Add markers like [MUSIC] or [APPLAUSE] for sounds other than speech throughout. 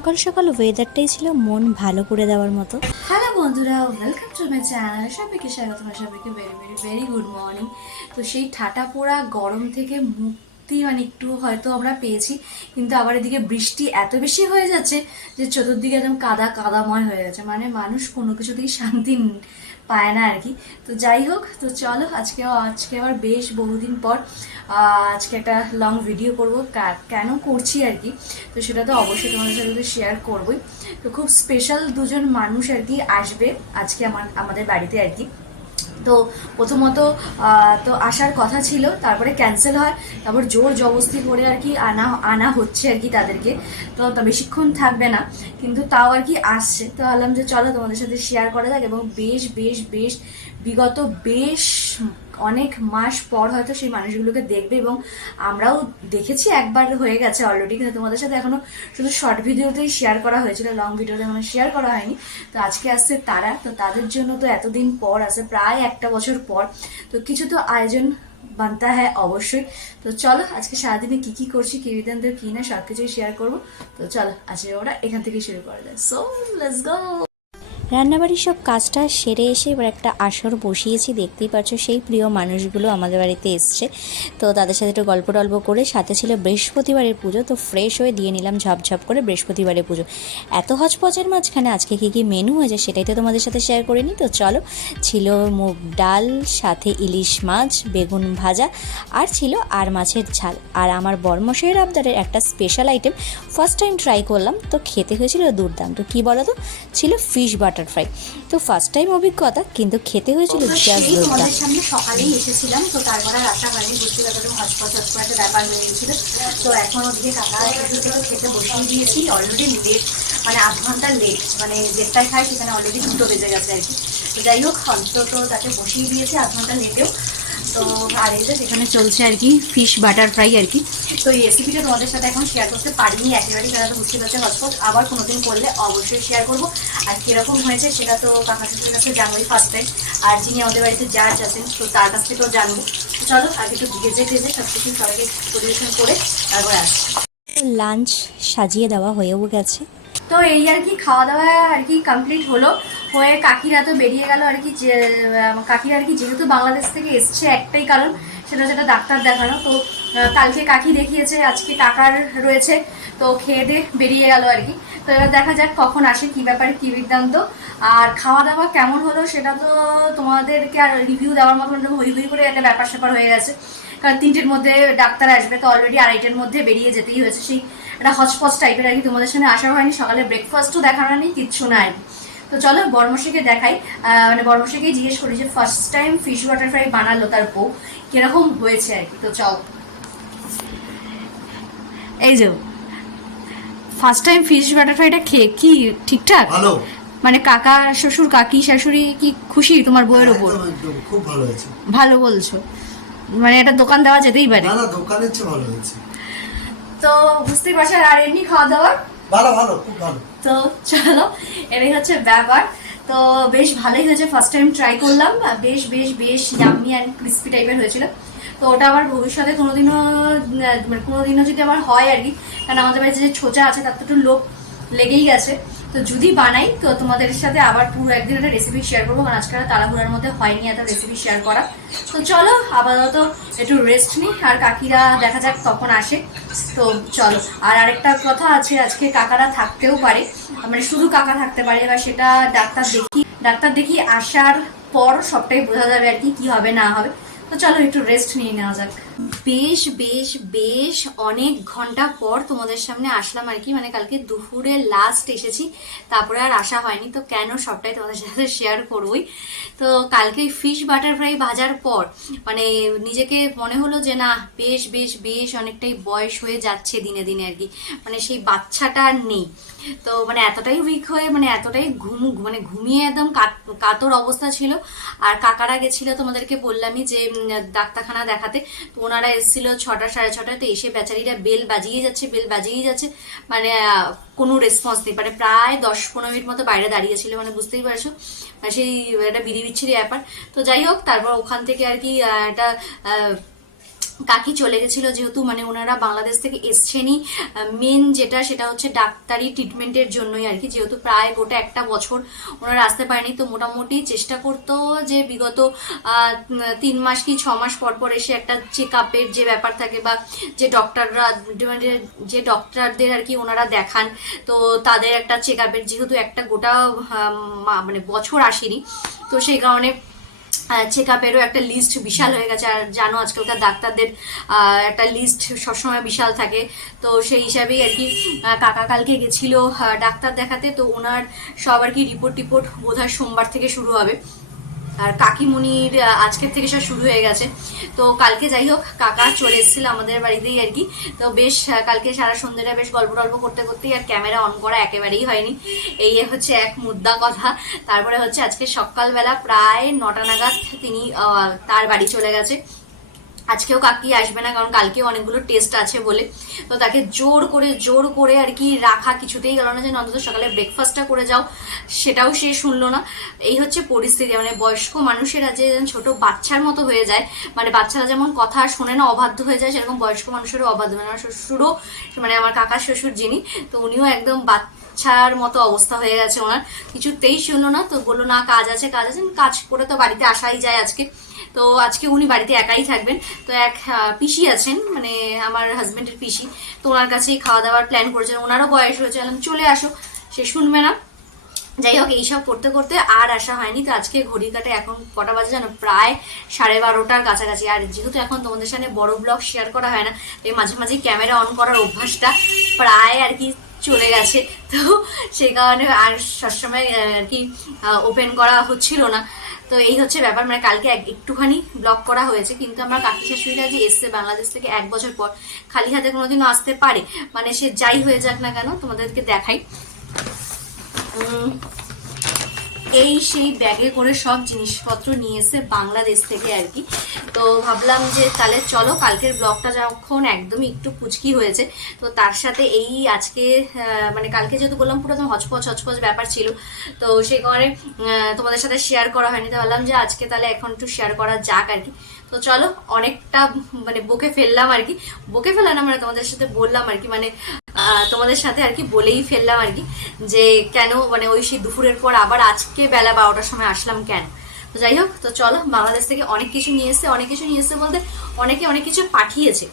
সকাল সকাল ওয়েদারটাই ছিল মন ভালো করে দেওয়ার মতো। হ্যালো বন্ধুরা ওয়েলকাম টু মাই চ্যানেল সবাইকে স্বাগত, সবাইকে very very very good morning তো সেই ঠাটা পোড়া গরম থেকে মুক্তি মানে একটু হয়তো আমরা পেয়েছি, কিন্তু আবার এদিকে বৃষ্টি এত বেশি হয়ে যাচ্ছে যে চতুর্দিকে একদম কাদা কাদাময় হয়ে গেছে। মানে মানুষ কোনো কিছুতেই শান্তি পায় না আর কি তো যাই হোক, তো চলো আজকে আজকে আবার বেশ বহুদিন পর আজকে একটা লং ভিডিও করব। কেন করছি আর কি তো সেটা তো অবশ্যই তোমাদের সাথে শেয়ার করবই। তো খুব স্পেশাল দুজন মানুষ আর কি আসবে আজকে আমার, আমাদের বাড়িতে আর কি তো প্রথমত তো আসার কথা ছিল, তারপরে ক্যান্সেল হয়, তারপর জোর জবস্তি করে আর কি আনা আনা হচ্ছে আর কি তাদেরকে। তো বেশিক্ষণ থাকবে না, কিন্তু তাও আর কি আসছে। তো ভাবলাম যে চলো তোমাদের সাথে শেয়ার করা যাক এবং বেশ বেশ বেশ, বিগত বেশ অনেক মাস পর হয়তো সেই মানুষগুলোকে দেখবে এবং আমরাও দেখেছি একবার হয়ে গেছে অলরেডি কিন্তু তোমাদের সাথে এখনও শুধু শর্ট ভিডিওতেই শেয়ার করা হয়েছিল লং ভিডিওতে এখনও শেয়ার করা হয়নি। তো আজকে আসছে তারা, তো তাদের জন্য তো এতদিন পর আসে প্রায় একটা বছর পর। তো কিছু তো আয়োজন বানতা হ্যাঁ অবশ্যই। তো চলো, আজকে সারাদিনে কি কি করছি, কি বিধানদের কি না সব কিছুই শেয়ার করব। তো চলো, আজকে ওরা এখান থেকে শুরু করা যায় সো লেটস গো রান্নাবাড়ির সব কাজটা সেরে এসে এবার একটা আসর বসিয়েছি, দেখতেই পাচ্ছ সেই প্রিয় মানুষগুলো আমাদের বাড়িতে এসছে। তো তাদের সাথে একটু গল্প টল্প করে, সাথে ছিল বৃহস্পতিবারের পুজো, তো ফ্রেশ হয়ে দিয়ে নিলাম ঝপঝপ করে বৃহস্পতিবারের পুজো। এত হজপচের মাঝখানে আজকে কী কী মেনু হয়েছে সেটাই তো তোমাদের সাথে শেয়ার করে নিই তো চলো। ছিল মুগ ডাল, সাথে ইলিশ মাছ, বেগুন ভাজা, আর ছিল আর মাছের ঝাল। আর আমার বর্মশাহের আবদারের একটা special item first time try করলাম, তো খেতে হয়েছিল দুর্দান্ত। কী বলো তো ছিল ফিশ বাটার ফ্রাই তো ফার্স্ট টাইম অভিজ্ঞতা কিন্তু খেতে হয়েছিল জাস্ট সামনে সকালেই এসেছিলাম তো তারপরে রাস্তা আসা হয়নি বুঝতে পারলাম হটপট হটপট একটা ব্যাপার হয়ে গেছিল তো এখন ওদিকে কাকা খেতে বসিয়ে দিয়েছি অলরেডি লেট মানে আধ ঘণ্টা লেট মানে যেটাই খাই সেখানে অলরেডি দুটো বেজে গেছে আর কি। তো যাই হোক অন্তত তাকে বসিয়ে দিয়েছি আধ ঘণ্টা লেটেও তো আর এই যে সেখানে চলছে আর কি ফিশ বাটার ফ্রাই আর কি, তো এই রেসিপিটা তোমাদের সাথে এখন শেয়ার করতে পারিনি, একেবারেই তো বুঝতে পারছে, হটপট আবার কোনোদিন করলে অবশ্যই শেয়ার করব। আর কীরকম হয়েছে সেটা তো কাকা শ্বশুরের কাছে জানোই ফার্স্ট টাইম আর যিনি আমাদের বাড়িতে জাজ আছেন, তো তার কাছ থেকেও জানব। চলো আগে একটু ভেজে ভেজে সব কিছু সবাইকে পরিবেশন করে তারপরে আসছি। লাঞ্চ সাজিয়ে দেওয়া হয়েও গেছে। তো এই আর কি খাওয়া দাওয়া আর কি কমপ্লিট হলো। হয়ে কাকিরা তো বেরিয়ে গেল আর কি যে কাকিরা আর কি যেহেতু বাংলাদেশ থেকে এসছে একটাই কারণ, সেটা সেটা ডাক্তার দেখানো। তো কালকে কাকি দেখিয়েছে, আজকে কাকার রয়েছে, তো খেয়ে দিয়ে বেরিয়ে গেল আর কি। তো এবার দেখা যাক কখন আসে, কি ব্যাপারে, কি বৃত্তান্ত আর খাওয়া দাওয়া কেমন হলো সেটা তো তোমাদেরকে আর রিভিউ দেওয়ার মতন হই হই করে একটা ব্যাপার স্যাপার হয়ে গেছে। কারণ তিনটের মধ্যে ডাক্তার আসবে, তো অলরেডি আড়াইটের মধ্যে বেরিয়ে যেতেই হয়েছে। সেই একটা হচপচ টাইপের আর কি তোমাদের সামনে আসা হয়নি, সকালে ব্রেকফাস্টও দেখানো নেই কিচ্ছু না তো চলো বর্মশীকে দেখাই। মানে বর্মশীকেই জিজ্ঞেস করি যে first time fish water fry বানালো তার বউ? কীরকম হয়েছে আর কি? তো চল। এই যে ফার্স্ট টাইম ফিশ বাটার ফ্রাইটা খেয়ে কি ঠিকঠাক? ভালো। মানে কাকা শ্বশুর কাকি শাশুড়ি কি খুশি তোমার বউয়ের ওপর খুব ভালো হয়েছে। ভালো বলছো। মানে একটা দোকান দেওয়া যেতেই পারে। না দোকানের চেয়ে ভালো হয়েছে। তো বুঝতেই পারছ আর এমনি খাওয়া দাওয়ার ভালো ভালো খুব ভালো। তো চলো এটাই হচ্ছে ব্যাপার। তো বেশ ভালোই হয়েছে ফার্স্ট টাইম ট্রাই করলাম। বেশ বেশ বেশ ইয়ামি অ্যান্ড ক্রিস্পি টাইপের হয়েছিল। তো ওটা আবার ভবিষ্যতে কোনোদিনও মানে কোনোদিনও যদি আমার হয় আর কি, কারণ আমাদের বাড়িতে যে ছোচা আছে, তার তো একটু লোক লেগেই গেছে। তো যদি বানাই, তো তোমাদের সাথে আবার পুরো একদিন একটা রেসিপি শেয়ার করব, কারণ আজকাল তাড়াহুড়ার মধ্যে হয়নি এত রেসিপি শেয়ার করা। তো চলো, আপাতত একটু রেস্ট নিই আর কাকিরা দেখা যাক তখন আসে। তো চলো, আর আরেকটা কথা আছে, আজকে কাকারা থাকতেও পারে মানে শুধু কাকা থাকতে পারে, এবার সেটা ডাক্তার দেখি ডাক্তার দেখি আসার পর সবটাই বোঝা যাবে আর কি কি হবে, না হবে। তো চলো একটু রেস্ট নিয়ে নেওয়া যাক বেশ বেশ বেশ অনেক ঘণ্টা পর তোমাদের সামনে আসলাম আর কি। মানে কালকে দুপুরে লাস্ট এসেছি, তারপরে আর আসা হয়নি। তো কেন সবটাই তোমাদের সাথে শেয়ার করবই? তো কালকে ফিশ বাটার ফ্রাই ভাজার পর মানে নিজেকে মনে হলো যে না, বেশ বেশ বেশ অনেকটাই বয়স হয়ে যাচ্ছে দিনে দিনে আর কি। মানে সেই বাচ্চাটা আর নেই। তো মানে এতটাই উইক হয়ে মানে এতটাই ঘুম মানে ঘুমিয়ে একদম কাত- কাতর অবস্থা ছিল। আর কাকারা গেছিল তোমাদেরকে বললামই যে ডাক্তারখানা দেখাতে। তো ওনারা এসেছিল ছটা, সাড়ে ছটাতে এসে বেচারিরা বেল বাজিয়ে যাচ্ছে, বেল বাজিয়ে যাচ্ছে। মানে কোনো রেসপন্স নেই। মানে প্রায় দশ পনেরো মিনিট মতো বাইরে দাঁড়িয়েছিল মানে বুঝতেই পারছ? মানে সেই একটা বিড়ি বিচ্ছিরি ব্যাপার। তো যাই হোক, তারপর ওখান থেকে আর কি একটা কাকি চলে গেছিল যেহেতু মানে ওনারা বাংলাদেশ থেকে এসছেনই। মেন যেটা, সেটা হচ্ছে ডাক্তারি ট্রিটমেন্টের জন্যই আর কি। যেহেতু প্রায় গোটা একটা বছর ওনারা আসতে পারেনি, তো মোটামুটি চেষ্টা করতো যে বিগত তিন মাস কি ছ মাস পর পর এসে একটা চেক আপের যে ব্যাপার থাকে বা যে ডক্টররা মানে যে ডক্টরদের আর কি ওনারা দেখান, তো তাদের একটা চেক আপের যেহেতু একটা গোটা মানে বছর আসেনি, তো সেই কারণে চেক আপেরও একটা লিস্ট বিশাল হয়ে গেছে। আর জানো, আজকালকার ডাক্তারদের একটা লিস্ট সবসময় বিশাল থাকে। তো সেই হিসাবেই আর কি কাকা কালকে গেছিল ডাক্তার দেখাতে। তো ওনার সব আর কি রিপোর্ট টিপোর্ট বোধহয় সোমবার থেকে শুরু হবে। আর কাকিমুনির আজকের থেকে সব শুরু হয়ে গেছে। তো কালকে যাই হোক, কাকা চলে এসেছিল আমাদের বাড়িতেই আর কি। তো বেশ কালকে সারা সন্ধ্যেটা বেশ গল্প টল্প করতে করতেই আর ক্যামেরা অন করা একেবারেই হয়নি। এই হচ্ছে এক মুদ্রা কথা। তারপরে হচ্ছে আজকে সকালবেলা প্রায় নটা নাগাদ তিনি তার বাড়ি চলে গেছে। আজকেও কাকি আসবে না, কারণ কালকেও অনেকগুলো টেস্ট আছে বলে। তো তাকে জোর করে জোর করে আর কি রাখা কিছুতেই গেল না যে অন্তত সকালে ব্রেকফাস্টটা করে যাও, সেটাও সে শুনলো না। এই হচ্ছে পরিস্থিতি মানে বয়স্ক মানুষেরা যে ছোট বাচ্চার মতো হয়ে যায় মানে বাচ্চারা যেমন কথা শোনে না, অবাধ্য হয়ে যায়, সেরকম বয়স্ক মানুষেরও অবাধ্য মানে আমার শ্বশুরও মানে আমার কাকার শ্বশুর যিনি, তো উনিও একদম বাচ্চার মতো অবস্থা হয়ে গেছে ওনার। কিছুতেই শুনলো না, তো বলল, না, কাজ আছে কাজ আছে কাজ করে তো বাড়িতে আসাই যায় আজকে। তো আজকে উনি বাড়িতে একাই থাকবেন। তো এক পিসি আছেন মানে আমার হাজব্যান্ডের পিসি, তো ওনার কাছেই খাওয়া দাওয়ার প্ল্যান করেছেন ওনারও বয়স হয়েছে চলে আসো, সে শুনবে না। যাই হোক এইসব করতে করতে আর আসা হয়নি। তো আজকে ঘড়ি কাটে এখন কটা বাজে জানো? প্রায় সাড়ে বারোটার কাছাকাছি। আর যেহেতু এখন তোমাদের সামনে বড় ব্লগ শেয়ার করা হয় না এই মাঝে মাঝে ক্যামেরা অন করার অভ্যাসটা প্রায় আর কি চলে গেছে। তো সেই কারণে আর সবসময় আর কি ওপেন করা হচ্ছিল না। তো এই হচ্ছে ব্যাপার মানে কালকে এক- একটুখানি ব্লক করা হয়েছে, কিন্তু আমার কাকি শাশুড়িরা যে এসছে বাংলাদেশ থেকে এক বছর পর, খালি হাতে কোনোদিনও আসতে পারে। মানে সে যাই হয়ে যাক না কেন, তোমাদেরকে দেখাই। এই সেই ব্যাগে করে সব জিনিসপত্র নিয়ে এসে বাংলাদেশ থেকে আর কি। তো ভাবলাম যে তাহলে চলো, কালকের ব্লগটা যখন একদমই একটু পুচকি হয়েছে, তো তার সাথে এই আজকে মানে কালকে যেহেতু বললাম পুরো একদম হচপচ হচপচ ব্যাপার ছিল, তো সেই কারণে তোমাদের সাথে শেয়ার করা হয়নি। তো ভাবলাম যে আজকে তাহলে এখন একটু শেয়ার করা যাক আর কি। তো চলো, অনেকটা মানে বকে ফেললাম আর কি। বকে ফেলা না মানে তোমাদের সাথে বললাম আর কি মানে তোমাদের সাথে আর কি বলেই ফেললাম আর কি, যে কেন মানে ওই সেই দুপুরের পর আবার আজকে বেলা বারোটার সময় আসলাম কেন? তো যাই হোক, তো চলো, বাংলাদেশ থেকে অনেক কিছু নিয়ে এসছে, অনেক কিছু নিয়ে এসছে বলতে অনেকে অনেক কিছু পাঠিয়েছে।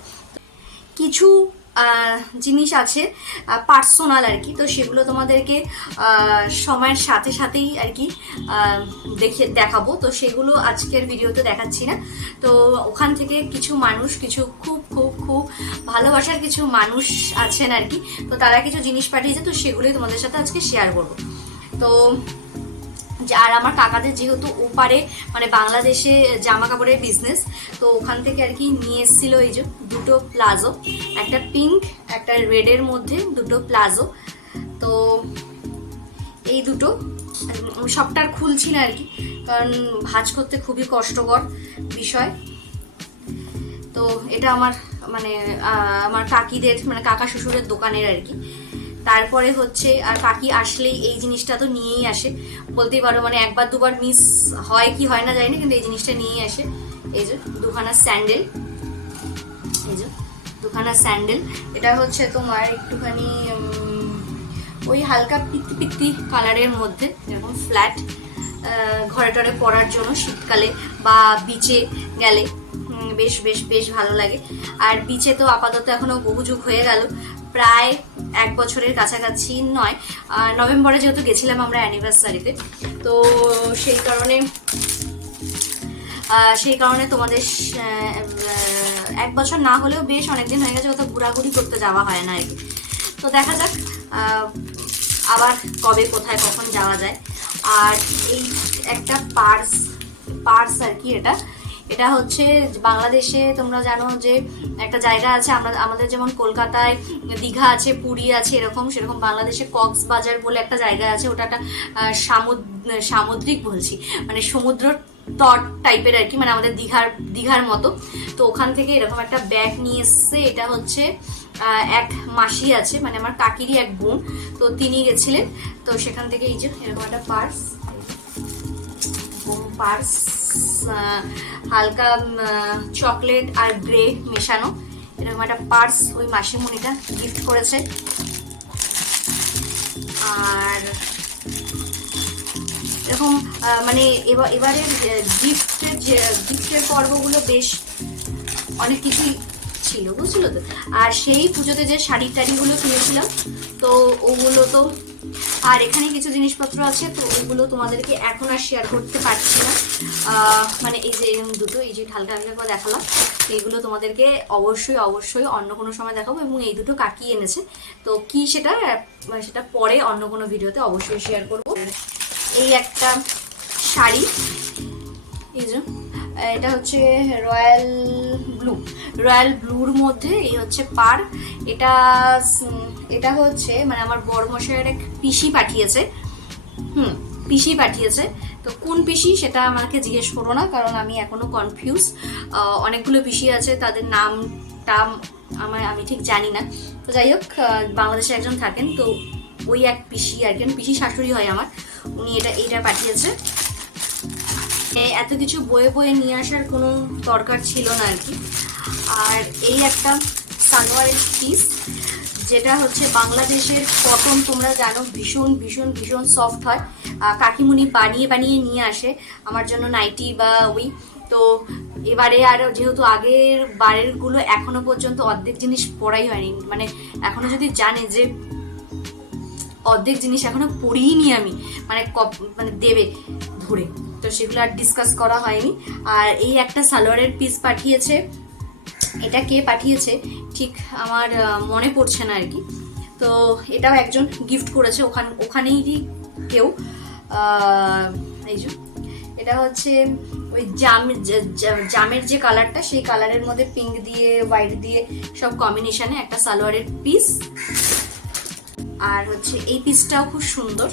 কিছু জিনিস আছে পার্সোনাল আর কি। তো সেগুলো তোমাদেরকে সময়ের সাথে সাথেই আর কি দেখে দেখাবো। তো সেগুলো আজকের ভিডিওতে দেখাচ্ছি না। তো ওখান থেকে কিছু মানুষ, কিছু খুব খুব খুব ভালোবাসার কিছু মানুষ আছেন আর কি। তো তারা কিছু জিনিস পাঠিয়েছে, তো সেগুলোই তোমাদের সাথে আজকে শেয়ার করব। তো আর আমার কাকাদের যেহেতু ওপারে মানে বাংলাদেশে জামা কাপড়ের বিজনেস তো ওখান থেকে আর কি নিয়ে এসেছিল এই যে দুটো প্লাজো, একটা পিঙ্ক একটা রেডের মধ্যে দুটো প্লাজো। তো এই দুটো সবটার খুলছি না আর কি, কারণ ভাঁজ করতে খুবই কষ্টকর বিষয়। তো এটা আমার মানে আমার কাকিদের মানে কাকা শ্বশুরের দোকানের আর কি। তারপরে হচ্ছে, আর কাকি আসলেই এই জিনিসটা তো নিয়েই আসে। বলতেই পারো মানে একবার দুবার মিস হয় কি হয় না জানি না, কিন্তু এই জিনিসটা নিয়েই আসে। এই যে, দুখানা স্যান্ডেল এই যে, দুখানা স্যান্ডেল এটা হচ্ছে তোমার একটুখানি ওই হালকা পিত্তি পিত্তি কালারের মধ্যে, যেরকম ফ্ল্যাট ঘরে টরে পরার জন্য শীতকালে বা বিচে গেলে। বেশ বেশ বেশ ভালো লাগে। আর বিচে তো আপাতত এখনও বহু যুগ হয়ে গেল। প্রায় এক বছরের কাছাকাছি নয়। নভেম্বরে যেহেতু গেছিলাম আমরা অ্যানিভার্সারিতে তো সেই কারণে সেই কারণে তোমাদের এক বছর না হলেও বেশ অনেকদিন হয়ে গেছে কোথাও ঘোরাঘুরি করতে যাওয়া হয় না আর কি। তো দেখা যাক আবার কবে, কোথায়, কখন যাওয়া যায়। আর এই একটা পার্স পার্স আর কি এটা এটা হচ্ছে বাংলাদেশে তোমরা জানো যে একটা জায়গা আছে, আমরা, আমাদের যেমন কলকাতায় দীঘা আছে, পুরী আছে, এরকম, সেরকম বাংলাদেশে কক্সবাজার বলে একটা জায়গা আছে, ওটা একটা সামুদ্রিক বলছি মানে সমুদ্র তট টাইপের আর কি মানে আমাদের দীঘার দীঘার মতো। তো ওখান থেকে এরকম একটা ব্যাগ নিয়ে এসছে, এটা হচ্ছে এক মাসি আছে মানে আমার কাকিরই এক বোন, তো তিনি গেছিলেন, তো সেখান থেকে এই যে এরকম একটা পার্স পার্স হালকা চকলেট আর গ্রে মেশানো। এরকম একটা পার্স ওই মাসিমণিটা গিফট করেছে। আর এরকম মানে এবার, এবারে গিফটের যে গিফটের পর্বগুলো বেশ অনেক কিছুই ছিল বুঝলো তো? আর সেই পুজোতে যে শাড়ি টাড়িগুলো কিনেছিলাম, তো ওগুলো তো আর এখানে কিছু জিনিসপত্র আছে তো ওগুলো তোমাদেরকে এখন আর শেয়ার করতে পারছি না। মানে এই যে দুটো এই যে হালকা করে দেখালাম এইগুলো তোমাদেরকে অবশ্যই অবশ্যই অন্য কোনো সময় দেখাবো এবং এই দুটো কাকি এনেছে। তো কি সেটা আহ, সেটা পরে অন্য কোনো ভিডিওতে অবশ্যই শেয়ার করব। এই একটা শাড়ি এই যে এটা হচ্ছে রয়্যাল ব্লু। রয়্যাল ব্লুর মধ্যে এই হচ্ছে পার। এটা এটা হচ্ছে মানে আমার বড় মশাইয়ের এক পিসি পাঠিয়েছে। হুম, পিসি পাঠিয়েছে। তো কোন পিসি সেটা আমাকে জিজ্ঞেস করো না, কারণ আমি এখনও কনফিউজ অনেকগুলো পিসি আছে, তাদের নামটা আমার, আমি ঠিক জানি না। তো যাই হোক বাংলাদেশে একজন থাকেন, তো ওই এক পিসি আর কি পিসি শাশুড়ি হয় আমার। উনি এটা, এইটা পাঠিয়েছে। এত কিছু বয়ে বয়ে নিয়ে আসার কোনো দরকার ছিল না আর কি। আর এই একটা সালোয়ারের পিস যেটা হচ্ছে বাংলাদেশের কটন তোমরা জানো, ভীষণ ভীষণ ভীষণ সফট হয়। কাকিমুনি বানিয়ে বানিয়ে নিয়ে আসে আমার জন্য নাইটি বা ওই। তো এবারে আর যেহেতু আগের বারেরগুলো এখনও পর্যন্ত অর্ধেক জিনিস পড়াই হয়নি মানে এখনও যদি জানে যে অর্ধেক জিনিস এখনও পড়িনি আমি মানে মানে দেবে ধরে। তো সেগুলো আর ডিসকাস করা হয়নি। আর এই একটা সালোয়ারের পিস পাঠিয়েছে। এটা কে পাঠিয়েছে? ঠিক আমার মনে পড়ছে না আর কি তো এটাও একজন গিফট করেছে। ওখান ওখানেই কেউ এই যে, এটা হচ্ছে ওই জাম জামের যে কালারটা সেই কালারের মধ্যে পিঙ্ক দিয়ে হোয়াইট দিয়ে সব কম্বিনেশনে একটা সালোয়ারের পিস আর হচ্ছে এই পিসটাও খুব সুন্দর।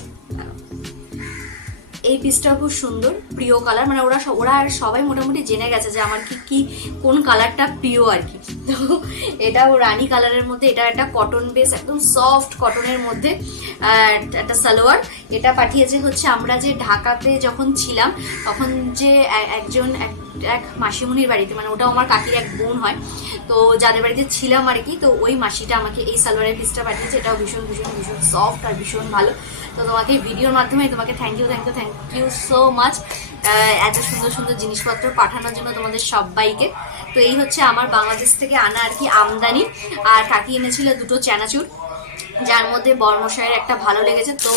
এই পিসটাও খুব সুন্দর, প্রিয় কালার মানে ওরা ওরা আর সবাই মোটামুটি জেনে গেছে যে আমার কি কি কোন কালারটা প্রিয় আর কি। [LAUGHS] তো এটাও রানী কালারের মধ্যে, এটা একটা কটন বেস একদম সফট কটনের মধ্যে একটা সালোয়ার। এটা পাঠিয়েছে হচ্ছে আমরা যে ঢাকাতে যখন ছিলাম, তখন যে একজন এক- মাসিমণির বাড়িতে মানে ওটা আমার কাকির এক বোন হয়, তো যাদের বাড়িতে ছিলাম আর কি, তো ওই মাসিটা আমাকে এই সালোয়ারের পিসটা পাঠিয়েছে। এটাও ভীষণ ভীষণ ভীষণ সফট আর ভীষণ ভালো। তো তোমাকে ভিডিওর মাধ্যমে তোমাকে thank you thank you thank you so much এত সুন্দর সুন্দর জিনিসপত্র পাঠানোর জন্য তোমাদের সবাইকে। তো এই হচ্ছে আমার বাংলাদেশ থেকে আনা আর কি আমদানি। আর কাকি এনেছিল দুটো চানাচুর। যার মধ্যে বর্মশাইয়ের একটা ভালো লেগেছে, তো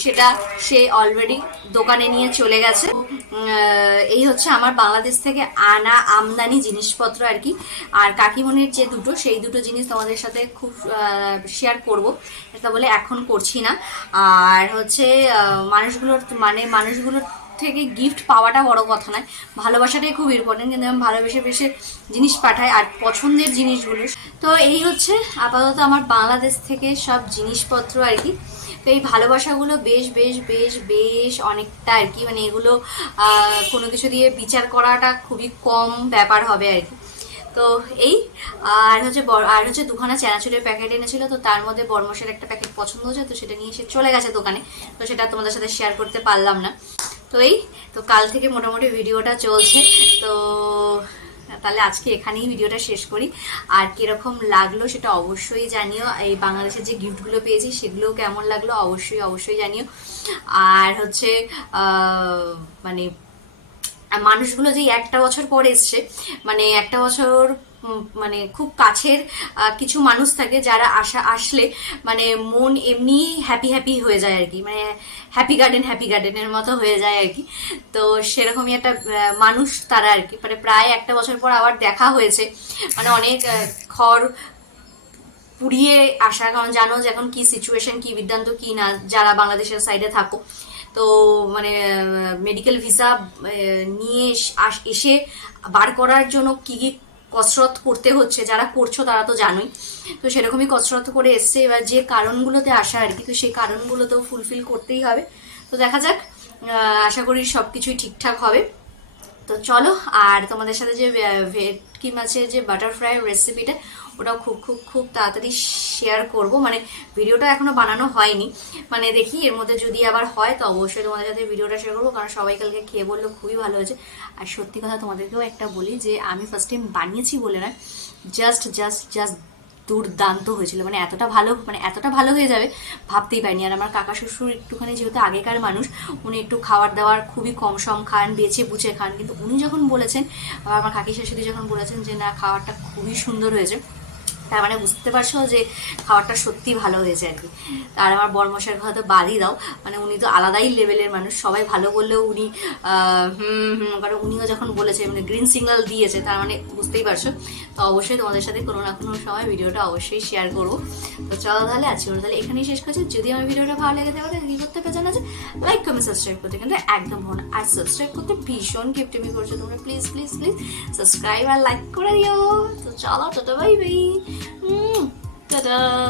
সেটা সে অলরেডি দোকানে নিয়ে চলে গেছে। এই হচ্ছে আমার বাংলাদেশ থেকে আনা আমদানি জিনিসপত্র আর কি। আর কাকিমনির যে দুটো, সেই দুটো জিনিস তোমাদের সাথে খুব শেয়ার করব। এটা বলে এখন করছি না। আর হচ্ছে মানুষগুলোর মানে মানুষগুলোর থেকে গিফট পাওয়াটা বড় কথা নয়। ভালোবাসাটাই খুব ইম্পর্টেন্ট কিন্তু আমি ভালোবেসে বেসে জিনিস পাঠাই আর পছন্দের জিনিসগুলো। তো এই হচ্ছে আপাতত আমার বাংলাদেশ থেকে সব জিনিসপত্র আর কি। তো এই ভালোবাসাগুলো বেশ বেশ বেশ বেশ অনেকটা আর কি। মানে এগুলো কোনো কিছু দিয়ে বিচার করাটা খুবই কম ব্যাপার হবে আর কি। তো এই, আর হচ্ছে আর হচ্ছে দুখানা চানাচুরের প্যাকেট এনেছিল, তো তার মধ্যে বর্মসের একটা প্যাকেট পছন্দ হয়েছে, তো সেটা নিয়ে সে চলে গেছে দোকানে। তো সেটা তোমাদের সাথে শেয়ার করতে পারলাম না। তো এই তো কাল থেকে মোটামুটি ভিডিওটা চলছে। তো তাহলে আজকে এখানেই ভিডিওটা শেষ করি। আর কীরকম লাগল সেটা অবশ্যই জানিও। এই বাংলাদেশের যে গিফটগুলো পেয়েছি সেগুলো কেমন লাগল অবশ্যই অবশ্যই জানিও। আর হচ্ছে মানে মানুষগুলো যে একটা বছর পর এসছে মানে একটা বছর মানে খুব কাছের কিছু মানুষ থাকে যারা আসা, আসলে মানে মন এমনি হ্যাপি হ্যাপি হয়ে যায় আর কি। মানে হ্যাপি গার্ডেন হ্যাপি গার্ডেনের মতো হয়ে যায় আর কি। তো সেরকমই একটা মানুষ তারা আর কি। মানে প্রায় একটা বছর পর আবার দেখা হয়েছে। মানে অনেক খড় পুড়িয়ে আসা, কারণ জানো যে এখন কি সিচুয়েশন কি বিদ্যান্ত কি না, যারা বাংলাদেশের সাইডে থাকো। তো মানে মেডিকেল ভিসা নিয়ে এসে বার করার জন্য কি কি কসরত করতে হচ্ছে, যারা করছ তারা তো জানোই। তো সেরকমই কসরত করে এসছে, এবার যে কারণগুলোতে আসা আর কি, তো সেই কারণগুলোতেও ফুলফিল করতেই হবে। তো দেখা যাক আশা করি সব কিছুই ঠিকঠাক হবে। তো চলো, আর তোমাদের সাথে যে ভেটকি আছে যে বাটারফ্রাই রেসিপিটা ওটাও খুব খুব খুব তাড়াতাড়ি শেয়ার করব। মানে ভিডিওটা এখনও বানানো হয়নি। মানে দেখি, এর মধ্যে যদি আবার হয়, তো অবশ্যই তোমাদের সাথে ভিডিওটা শেয়ার করব। কারণ সবাই কালকে খেয়ে বলল, খুবই ভালো হয়েছে। আর সত্যি কথা তোমাদেরকেও একটা বলি যে, আমি ফার্স্ট টাইম বানিয়েছি বলে না জাস্ট জাস্ট জাস্ট দুর্দান্ত হয়েছিল। মানে এতটা ভালো মানে এতটা ভালো হয়ে যাবে, ভাবতেই পারিনি। আর আমার কাকা শ্বশুর একটুখানি যেহেতু আগেকার মানুষ, উনি একটু খাবার দাবার খুবই কম সম খান, বেছে বুঝে খান। কিন্তু উনি যখন বলেছেন, আবার আমার কাকি শাশুড়ি যখন বলেছেন যে, না খাবারটা খুবই সুন্দর হয়েছে। তার মানে বুঝতে পারছ যে খাবারটা সত্যি ভালো হয়েছে আর কি। আর আমার বর্মশার কথা তো বাদই দাও মানে উনি তো আলাদাই লেভেলের মানুষ, সবাই ভালো বললেও উনি হুম হুম কারণ উনিও যখন বলেছে মানে গ্রিন সিগন্যাল দিয়েছে, তার মানে বুঝতেই পারছ। তো অবশ্যই তোমাদের সাথে কোনো না কোনো সময় ভিডিওটা অবশ্যই শেয়ার করব। তো চলো তাহলে, আজকে তাহলে এখানেই শেষ করছি। যদি আমার ভিডিওটা ভালো লেগে থাকে, তাহলে কি করতে হবে জানা আছে লাইক কমেন্ট সাবস্ক্রাইব করতে কিন্তু একদম ভুলো। আর সাবস্ক্রাইব করতে ভীষণ কিপটেমি করছ তোমরা। প্লিজ প্লিজ প্লিজ সাবস্ক্রাইব আর লাইক করে দিও। তো চলো, টাটা বাই বাই টাটা